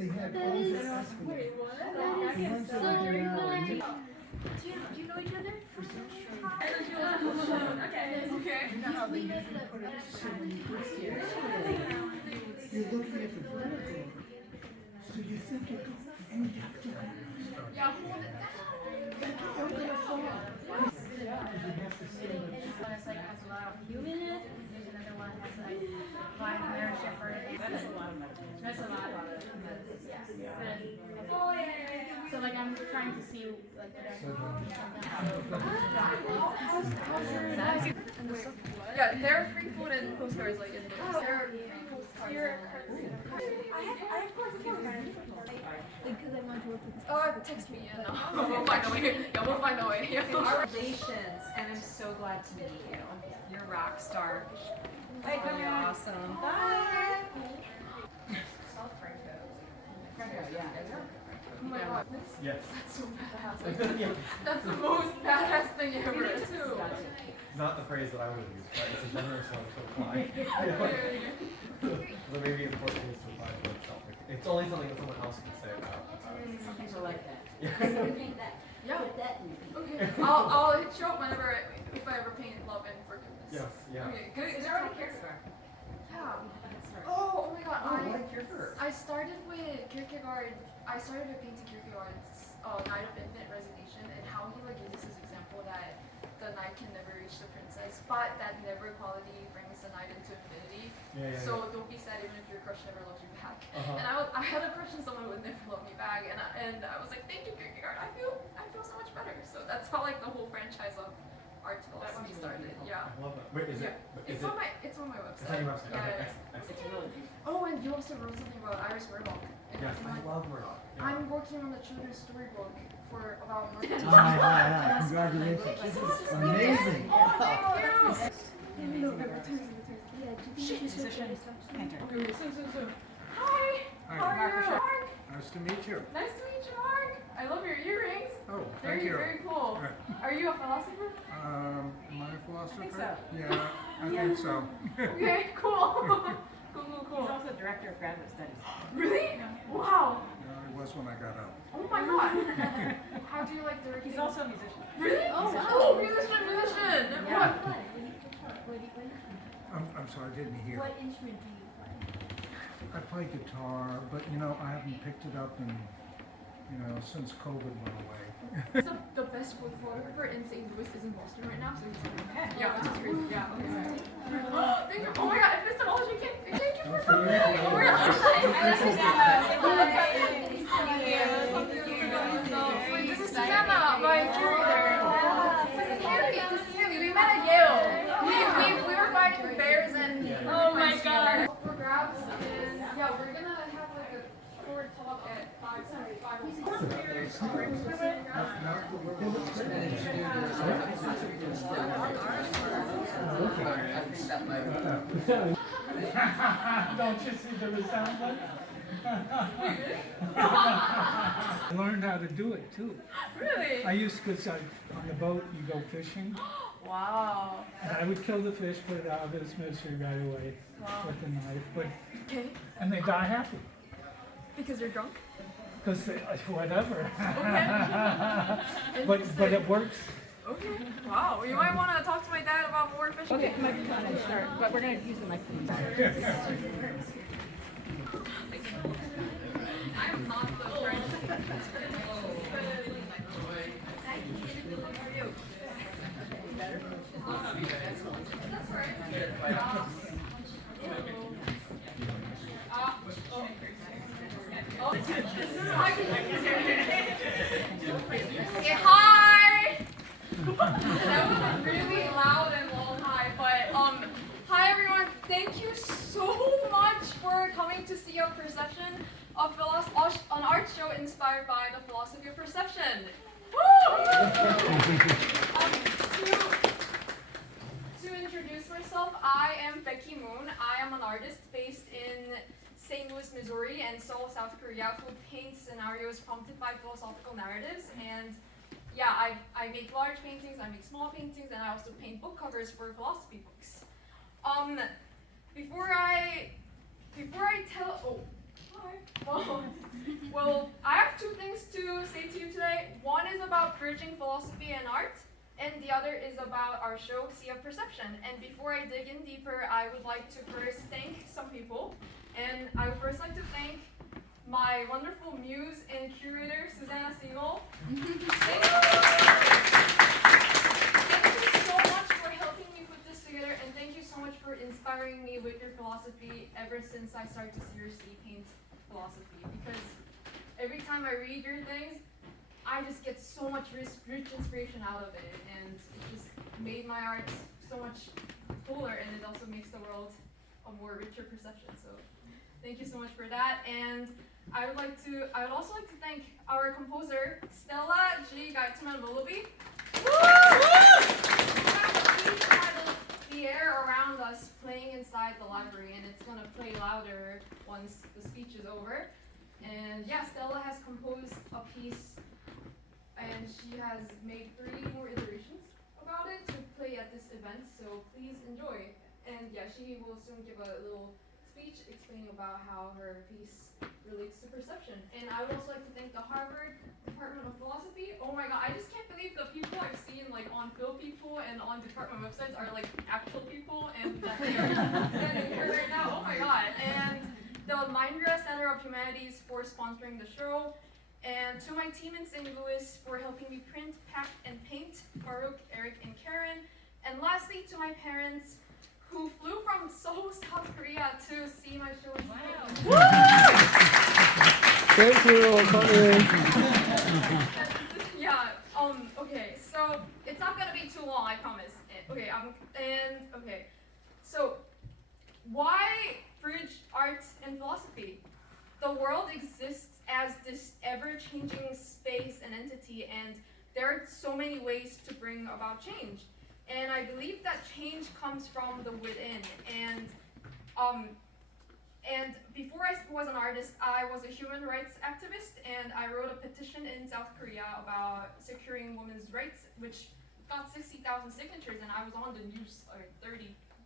they had That all is, this escalator. wait, what? The That ones is that so were getting out were nice. just- Do you know each other? For some strange Okay. You know how they usually put it so when you push the escalator, you're looking at the vertical, so you think you're going, and you have to Yeah, hold it down. you're gonna fall. You have to say that. One is like has a lot of human in it, and there's another one has like live narrative for it. That's a lot of meditation. That's a lot of meditation. Yeah. Oh yeah. So like I'm trying to see like what Yeah, there are free food and postcards like in there. There are free postcards. I have quite a few friends. Because I want to work with Text me and we'll find a way. Yeah, we'll find a way. Yeah. Congratulations, and I'm so glad to meet you. You're a rock star. Bye, come here. Awesome. Bye. South Franco. Franco, yeah. Oh my god. Yes. That's so badass. That's the most badass thing ever. Too. Not the phrase that I would have used, but it's a generous one to apply. So maybe it's Portuguese to apply to itself. It's only something that someone else can say about. Some people like that. Yeah. Okay. I'll hit you up whenever if I ever paint love and forgiveness. Yes, yeah. Okay. Good. Is there already Kierkegaard? Yeah. Oh my god. Oh, what a Kierkegaard. I started with Kierkegaard. I started with painting Kierkegaard's Night of Infinite Resignation and how he like uses this example that the knight can never reach the princess, but that never equality brings the knight into infinity. So don't be sad even if your crush never loves you back. And I had a crush on someone who would never love me back, and I was like, thank you Kierkegaard. I feel so much better. So that's how like the whole franchise of art philosophy started. Yeah. I love that. Wait, is it? It's on my website. It's on your website. Yeah, Okay, yeah. excellent. It's really beautiful. Oh, and you also wrote something about Iris Murdoch. Yes, I love Murdoch. Yeah. I'm working on a children's storybook for about Murdoch. Yeah, congratulations. This is amazing. Musician, painter. Hi! How are you? Mark? Nice to meet you. Nice to meet you, Mark. I love your earrings. Oh, thank you. Very cool. Are you a philosopher? Am I a philosopher? I think so. Yeah, I think so. Okay, cool. Cool. He's also director of graduate studies. Really? Wow. It was when I got out. Oh my god. How do you like directing? He's also a musician. Really? Oh, musician. Yeah. What? I'm sorry, I didn't hear. What instrument do you play? I play guitar, but you know, I haven't picked it up in, since COVID went away. The best photographer in St. Louis is in Boston right now, so he's yeah, which is great. Yeah, okay. Thank you. Oh my god, epistemology, thank you for coming. Oh my god. This is Susanna, my curator. This is Haley. We met at Yale. We were fighting bears and oh my god. For grabs and yeah, we're gonna have like a short talk at 5:75. Don't you see the resemblance? I learned how to do it too. Really? I used to, because on the boat you go fishing, Wow. and I would kill the fish, put it out of its misery right away with the knife, Okay. and they die happy, Because you're drunk? because whatever. Okay. But it works. Okay. Wow. You might want to talk to my dad about more fishing. Okay, microphone and start, but we're going to use the microphone. I am not the French. Okay, hi! That was really loud and long hi, but hi everyone, thank you so much for coming to see our perception of an art show inspired by the philosophy of perception. Woo! To introduce myself, I am q1moon. I am an artist based in St. Louis, Missouri, and Seoul, South Korea, who paints scenarios prompted by philosophical narratives. And yeah, I make large paintings, I make small paintings, and I also paint book covers for philosophy books. Before I tell, is about our show, Sea of Perception. And before I dig in deeper, I would like to first thank some people. And I would first like to thank my wonderful muse and curator, Susanna Siegel. Thank you so much for helping me put this together, and thank you so much for inspiring me with your philosophy ever since I started to seriously paint philosophy. Because every time I read your things, I just get so much rich inspiration out of it, and it just made my art so much cooler, and it also makes the world a more richer perception. So thank you so much for that. And I would also like to thank our composer, Stella G. Gaitman-Willoughby. The air around us playing inside the library, and it's gonna play louder once the speech is over. And yeah, Stella has composed a piece, and she has made 3 more iterations about it to play at this event, so please enjoy. And yeah, she will soon give a little speech explaining about how her piece relates to perception. And I would also like to thank the Harvard Department of Philosophy. Oh my god, I just can't believe the people I've seen like on Phil people and on department websites are like actual people, and that they are standing here right now. Oh my god. And the Mindra Center of Humanities for sponsoring the show. And to my team in St. Louis for helping me print, pack, and paint, Farouk, Eric, and Karen. And lastly, to my parents who flew from Seoul, South Korea to see my show. Wow. Thank you for coming. Yeah, okay, so it's not gonna be too long, I promise. Okay, so why bridge art and philosophy? The world exists as this ever-changing space and entity, and there are so many ways to bring about change. And I believe that change comes from the within. And before I was an artist, I was a human rights activist, and I wrote a petition in South Korea about securing women's rights, which got 60,000 signatures, and I was on the news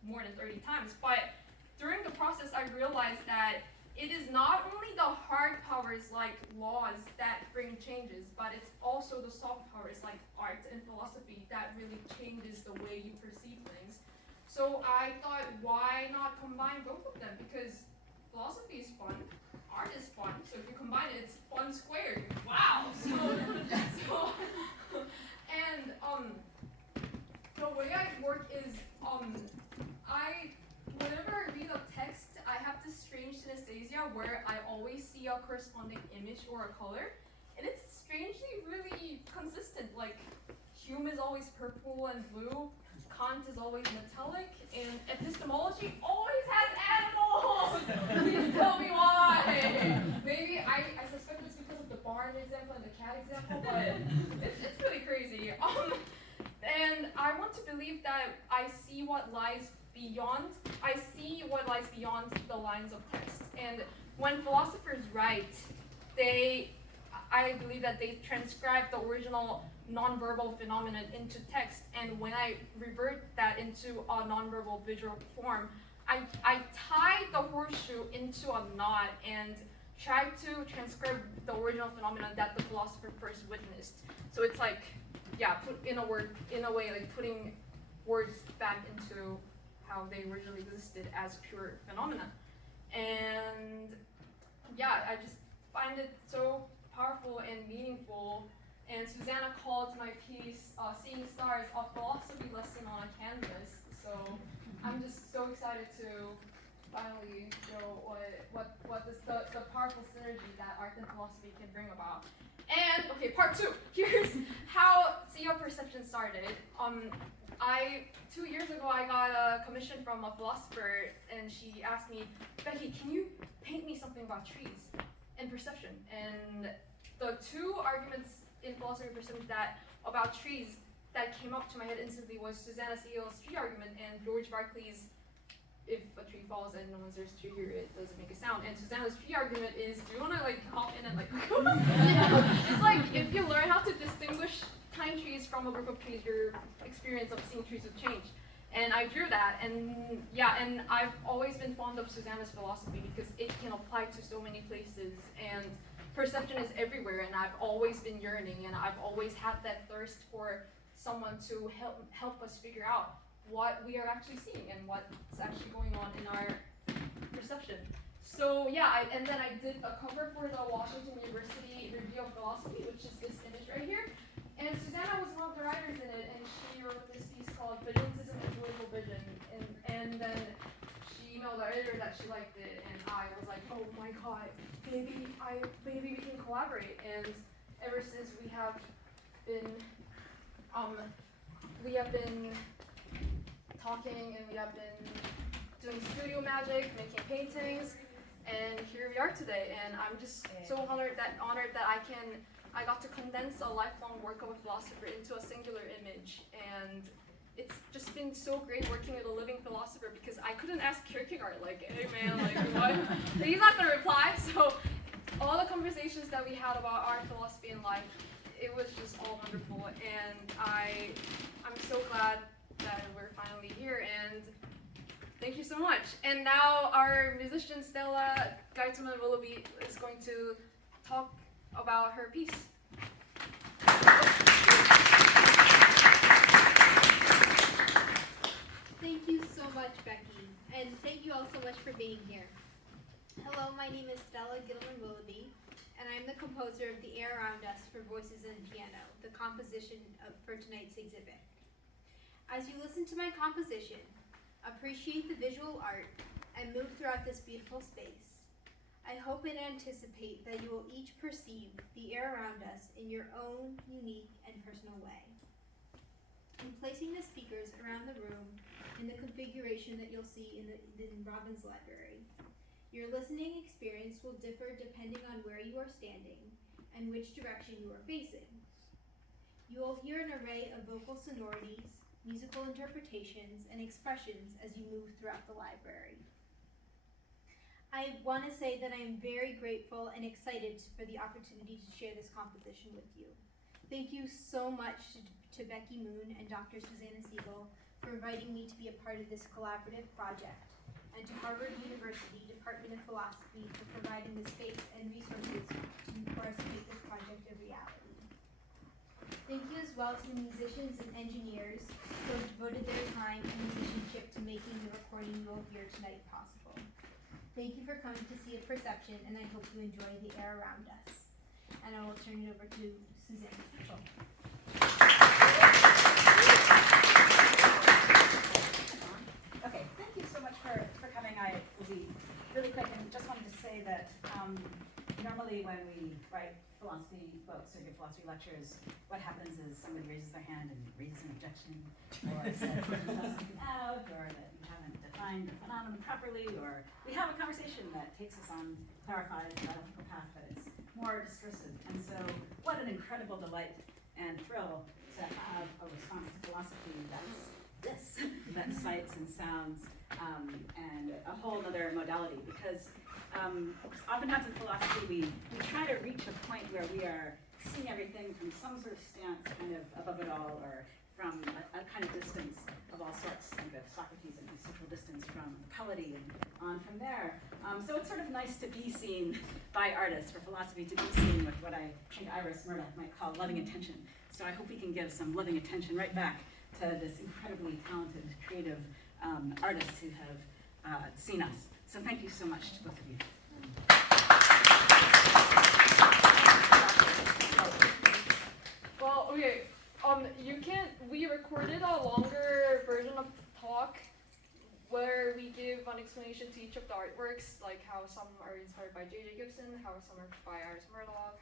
more than 30 times. But during the process, I realized that it is not only the hard powers like laws that bring changes, but it's also the soft powers like art and philosophy that really changes the way you perceive things. So I thought, why not combine both of them? Because philosophy is fun, art is fun, so if you combine it, it's fun squared. Wow! The way I work is, whenever I read a text, I have this strange synesthesia where I always see a corresponding image or a color, and it's strangely really consistent. Like, Hume is always purple and blue, Kant is always metallic, and epistemology always has animals! Please tell me why! Maybe I suspect it's because of the barn example and the cat example, but it's really crazy. And I want to believe that I see what lies beyond the lines of text. And when philosophers write, I believe that they transcribe the original nonverbal phenomenon into text, and when I revert that into a nonverbal visual form, I tie the horseshoe into a knot and try to transcribe the original phenomenon that the philosopher first witnessed. So it's like, yeah, in a way, like putting words back into how they originally existed as pure phenomena. And yeah, I just find it so powerful and meaningful. And Susanna called my piece, Seeing Stars, a philosophy lesson on a canvas. So I'm just so excited to finally show the powerful synergy that art and philosophy can bring about. And, okay, part 2. Here's how Sea of Perception started. 2 years ago, I got a commission from a philosopher, and she asked me, Becky, can you paint me something about trees and perception? And the 2 arguments in philosophy of perception about trees that came up to my head instantly was Susanna Siegel's tree argument and George Berkeley's if a tree falls and no one's there's a tree here, it doesn't make a sound. And Susanna's tree argument is, do you want to like hop in and like It's like if you learn how to distinguish pine trees from a group of trees, your experience of seeing trees will change. And I drew that, and yeah, and I've always been fond of Susanna's philosophy because it can apply to so many places, and perception is everywhere, and I've always been yearning, and I've always had that thirst for someone to help us figure out what we are actually seeing and what's actually going on in our perception. So yeah, and then I did a cover for the Washington University Review of Philosophy, which is this image right here. And Susanna was one of the writers in it, and she wrote this piece called Vigilantism and Political Vision. And then she emailed the editor that she liked it, and I was like, oh my god, maybe we can collaborate. And ever since we have been talking, and we have been doing studio magic, making paintings, and here we are today. And I'm just so honored that I got to condense a lifelong work of a philosopher into a singular image. And it's just been so great working with a living philosopher, because I couldn't ask Kierkegaard, like, hey man, like what? He's not gonna reply. So all the conversations that we had about art, philosophy, and life, it was just all wonderful. And I'm so glad that we're finally here, and thank you so much. And now our musician Stella Gaitman-Willoughby is going to talk about her piece. Thank you so much, Becky, and thank you all so much for being here. Hello, my name is Stella Gittleman-Willoughby, and I'm the composer of The Air Around Us for Voices and Piano, the composition for tonight's exhibit. As you listen to my composition, appreciate the visual art, and move throughout this beautiful space, I hope and anticipate that you will each perceive the air around us in your own unique and personal way. In placing the speakers around the room in the configuration that you'll see in Robin's library, your listening experience will differ depending on where you are standing and which direction you are facing. You will hear an array of vocal sonorities, musical interpretations, and expressions as you move throughout the library. I want to say that I am very grateful and excited for the opportunity to share this composition with you. Thank you so much to Becky Moon and Dr. Susanna Siegel for inviting me to be a part of this collaborative project, and to Harvard University Department of Philosophy for providing the space and resources for us to make this project a reality. Thank you as well to the musicians and engineers who have devoted their time and musicianship to making the recording you will hear tonight possible. Thank you for coming to see a perception, and I hope you enjoy the air around us. And I will turn it over to Susanna Siegel. Okay, thank you so much for coming. I will be really quick, and just wanted to say that normally when we write philosophy books or give philosophy lectures, what happens is somebody raises their hand and raises an objection, or says that you left something out, or that you haven't defined the phenomenon properly, or we have a conversation that takes us on, clarifies the dialectical path, but it's more discursive. And so what an incredible delight and thrill to have a response to philosophy that's this, that's sights and sounds, and a whole other modality, because oftentimes in philosophy we try to reach a point where we are seeing everything from some sort of stance kind of above it all, or from a kind of distance of all sorts, think of Socrates and his social distance from polity and on from there. So it's sort of nice to be seen by artists, for philosophy to be seen with what I think Iris Murdoch might call loving attention. So I hope we can give some loving attention right back to this incredibly talented, creative artists who have seen us. So thank you so much to both of you. Well, okay, we recorded a longer version of the talk where we give an explanation to each of the artworks, like how some are inspired by J.J. Gibson, how some are by Iris Murdoch,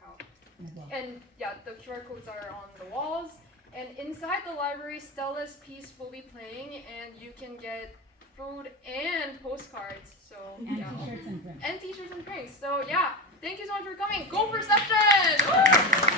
and yeah, the QR codes are on the walls. And inside the library, Stella's piece will be playing, and you can get food and postcards. So And yeah, t-shirts and drinks. and t-shirts and drinks. So yeah, thank you so much for coming. Go Perception! Woo!